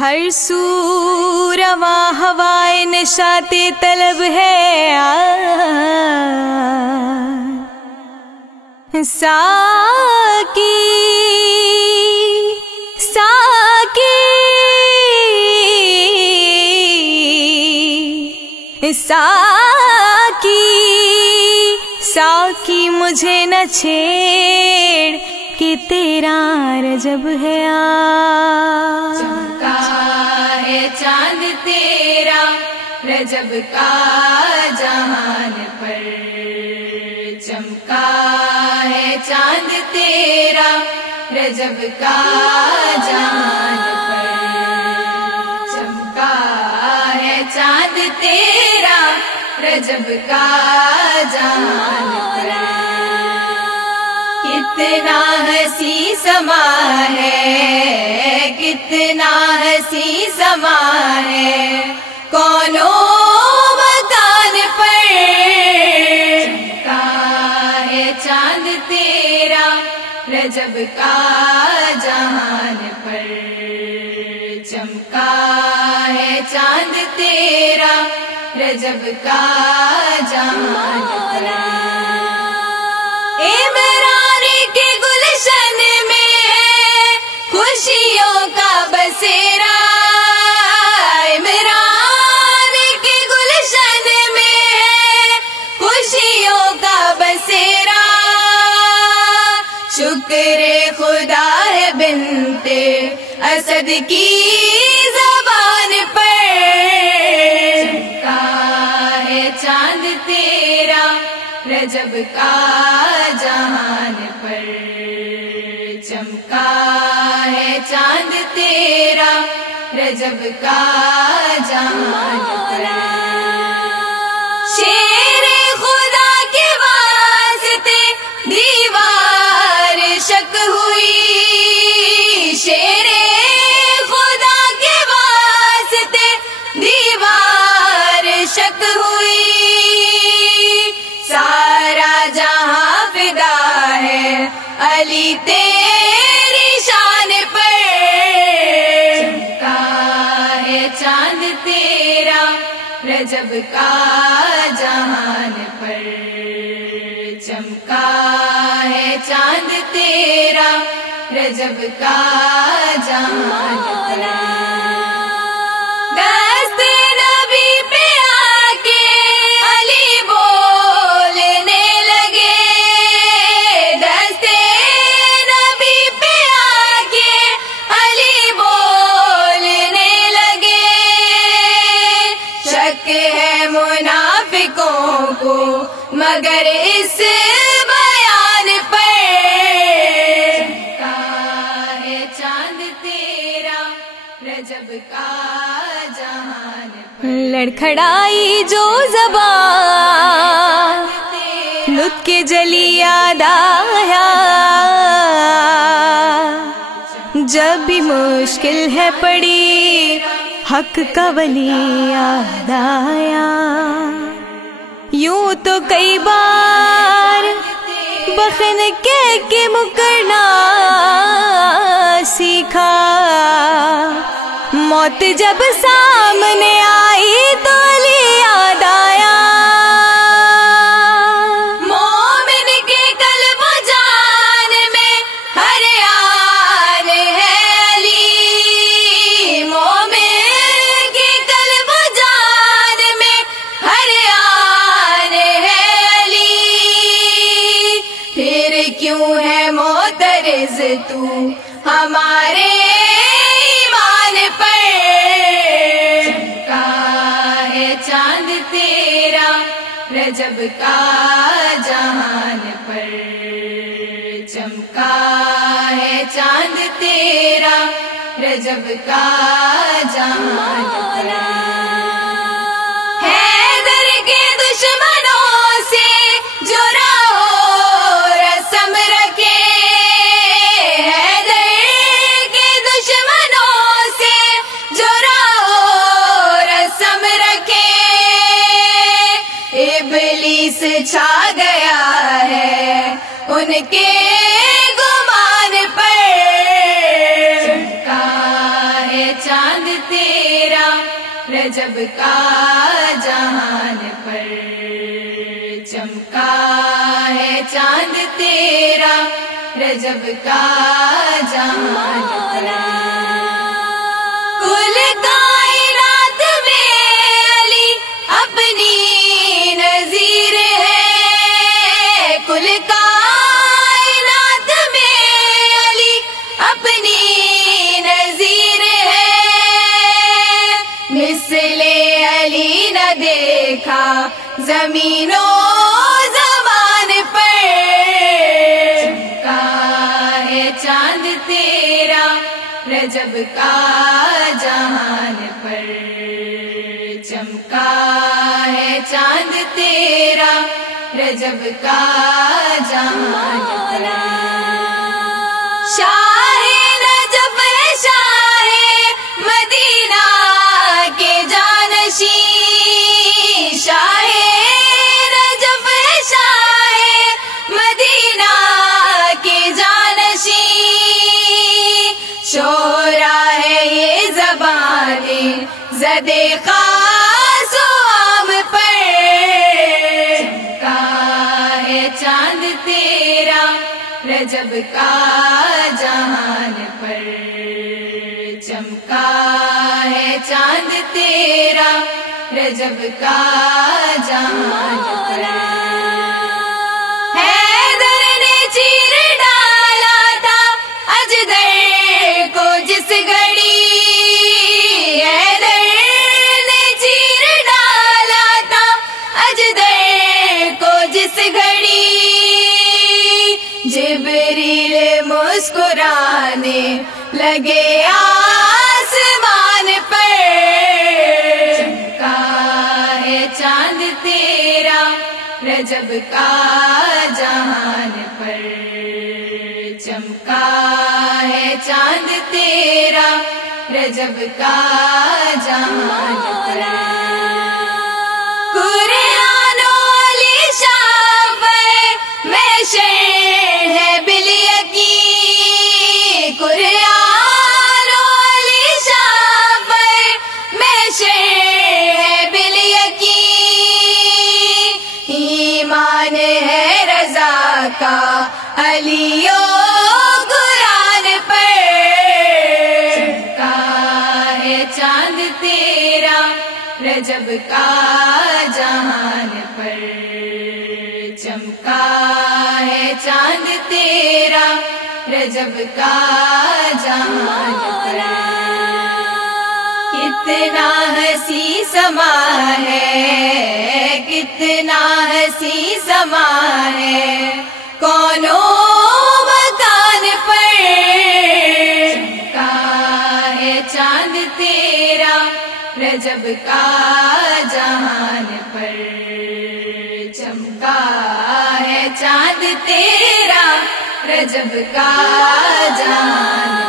ہر سو رواں ہوائے نشاط طلب ہے، ساقی ساقی ساقی ساقی مجھے نہ چھیڑ کہ تیرا رجب ہے چمکا ہے چاند تیرا رجب کا جہان پر، چمکا ہے چاند تیرا رجب کا جہان پر، چمکا ہے چاند تیرا رجب کا جہان پر۔ کتنا حسین سما ہے، کتنا حسین سما ہے کونوں مکان پر، چمکا ہے چاند تیرا رجب کا جہان پر، چمکا ہے چاند تیرا رجب کا جہان پر۔ عمران کے گلشن میں ہے خوشیوں کا بسیرا، عمران کے گلشن میں ہے خوشیوں کا بسیرا، شکر خدا ہے بنتے اسد کی زبان پر، چمکا ہے چاند تیرا رجب کا جہان پر، چمکا ہے چاند تیرا رجب کا جہان پر۔ شیر خدا کے واسطے دیوار شک ہوئی، شیر خدا کے واسطے دیوار شک ہوئی، سارا جہاں فدا ہے علی تیری شان پر، چمکا ہے چاند تیرا رجب کا جہان پر، چمکا ہے چاند تیرا رجب کا جہان پر۔ دست نبی پہ آ کے علی بولنے لگے، دست نبی پہ آ کے علی بولنے لگے، شک ہے منافقوں کو مگر اس بیان پر، چمکا ہے چاند تیرا رجب کا جہان پر۔ لڑکھڑائی جو زبان لطف کے جلی یاد آیا، جب بھی مشکل ہے پڑی حق کا ولی یاد آیا، یوں تو کئی بار بخن کے مکرنا سیکھا، موت جب سامنے آئی تو علی یاد آیا، مومن کے قلب و جان میں ہر آن ہے علی، مومن کے قلب و جان میں ہر آن ہے علی، پھر کیوں ہے معترض تو ہمارے ایمان پر، چمکا ہے چاند تیرا رجب کا جہان پر، چمکا ہے چاند تیرا رجب کا جہان پر۔ حیدر کے دشمنوں سے جو راہو رسم رکھے، حیدر کے دشمنوں سے جو راہو رسم رکھے، ابلیس چھا گیا ہے ان کے گمان پر، چمکا ہے چاند چاند تیرا رجب کا جہان پر چمکا ہے چاند تیرا رجب کا جہان پر کل کائنات میں علی اپنی نظیر ہے کل کائنات میں علی اپنی نظیر ہے مثل علی نہ دیکھا زمین و زمان پر چمکا ہے چاند تیرا رجب کا جہان پر چمکا ہے چاند تیرا رجب کا جہان پر شاہ نجف ہے شاہ مدینہ کے جانشین شاہ نجف ہے شاہ مدینہ کے جانشین شورا ہے یہ زبان زدے خاص و عام پر چمکا ہے چاند تیرا رجب کا جہان پر چمکا ہے چاند تیرا رجب کا جہان پر حیدر نے چیر ڈالا تھا اجدر کو جس گھڑی حیدر نے چیر ڈالا تھا اجدر کو جس گھڑی جبریل مسکرانے لگے آسمان پر چمکا ہے چاند تیرا رجب کا جہان پر چمکا ہے چاند تیرا رجب کا جہان پر قرآن و لشاف میں شعر ہے بالیقین قرآن و لشاف میں شعر ہے بالیقین ایمان ہے رضا کا علی و قرآن پر چمکا ہے چاند تیرا رجب کا جہان پر چمکا ہے چاند تیرا رجب کا جہان پر کتنا حسی سما ہے کتنا حسی سما ہے کونوں مکان پر چمکا ہے چاند تیرا رجب کا جہان پر چمکا ہے چاند تیرا رجب کا جہان